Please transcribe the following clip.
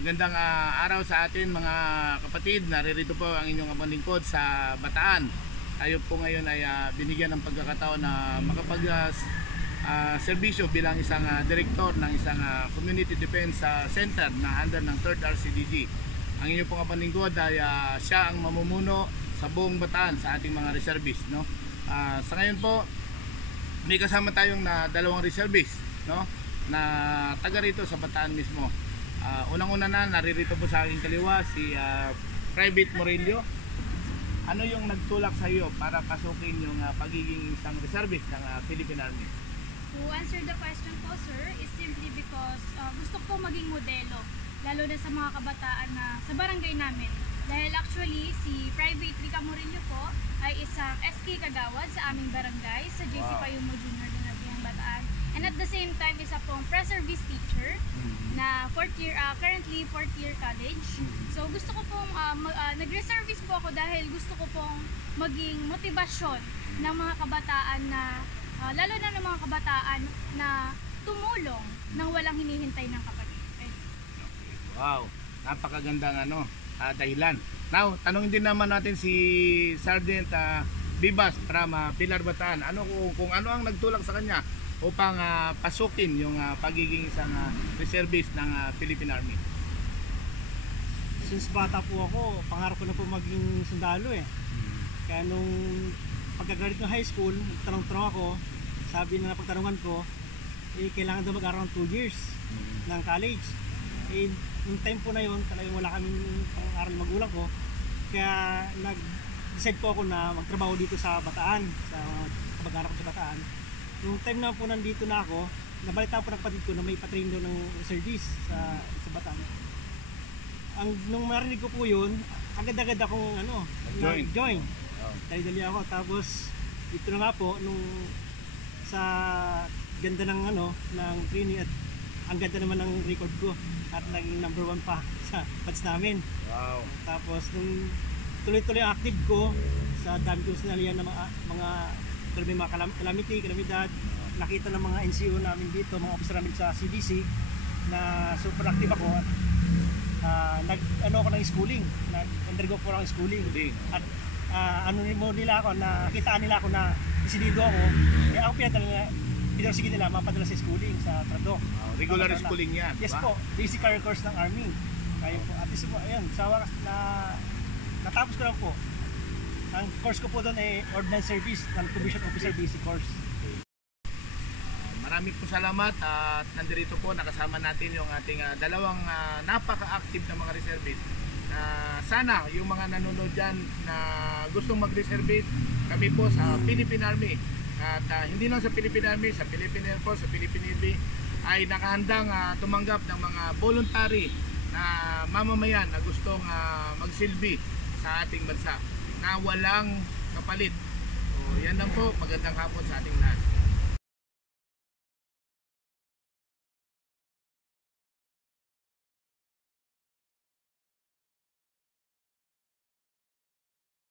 Magandang araw sa atin mga kapatid. Naririto po ang inyong abang lingkod sa Bataan. Tayo po ngayon ay binigyan ng pagkakataon na serbisyo bilang isang direktor ng isang Community Defense Center na under ng 3rd RCDG. Ang inyong pong abang lingkod ay siya ang mamumuno sa buong Bataan sa ating mga reservist, no? Sa ngayon po may kasama tayong dalawang reservist, no, na taga rito sa Bataan mismo. Unang-una naririto po sa aking kaliwa si Private Morillo. Ano yung nagtulak sa iyo para pasukin yung pagiging isang reservist ng Philippine Army? To answer the question po, sir, is simply because gusto ko maging modelo, lalo na sa mga kabataan na sa barangay namin. Dahil actually, si Private Rica Morillo po ay isang SK Kagawad sa aming barangay, sa JC Payumo Junior Dinatihan Bataan. And at the same time, isa pong pre-service teacher na currently 4th year college. So gusto ko pong, nag-reservice po ako dahil gusto ko pong maging motivasyon ng mga kabataan na, lalo na ng mga kabataan na tumulong nang walang hinihintay ng kapatid. Okay. Wow, napakagandang dahilan. Now, tanongin din naman natin si Sergeant Bibas from Pilar Bataan. Kung ano ang nagtulak sa kanya upang pasukin yung pagiging isang reservist ng Philippine Army? Since bata po ako, pangarap ko na po maging sundalo eh. Kaya nung pagka-graduate ng high school, tanong-tanong ako, sabi na pagtanungan ko, kailangan daw mag-around 2 years ng college. Yung time po na yun, talagang wala kaming pang-aral magulang ko. Kaya nag-decide po ako na magtrabaho dito sa Bataan, sa pag-aral ko sa Bataan. Yung time na po nandito na ako, nabalita po ng kapatid ko na may patrain doon ng service sa Bataan. Nung marinig ko po yun, agad-agad akong nag-join. Dali-dali ako. Tapos ito na nga po, nung sa ganda ng ng training at ang ganda naman ng record ko at naging number 1 pa sa batch namin. Wow. Tapos nung tuloy-tuloy active ko sa dami kong sinalihan ng mga kalamidad, nakita ng mga NCO namin dito, mga officer namin sa CDC na super active ako at ako ng schooling, nag-undergo po ako ng schooling at nila ako, nakitaan nila ako na isidido ako, kaya ako pinarsige nila mapadala sa schooling sa Trado. Regular schooling yan? Yes po, basic career course ng Army. Kaya po, at least po, ayun, sa wakas na natapos ko lang po. Ang course ko po doon ay Ordnance Service, non-commissioned officer basic course. Maraming po salamat at nandirito po nakasama natin yung ating dalawang napaka-active na mga reservist. Sana yung mga nanonood dyan na gustong mag-reservist, kami po sa Philippine Army at hindi lang sa Philippine Army, sa Philippine Air Force, sa Philippine Navy ay nakahandang tumanggap ng mga voluntary na mamamayan na gustong magsilbi sa ating bansa na walang kapalit. Yan lang po, magandang hapon sa ating lahat.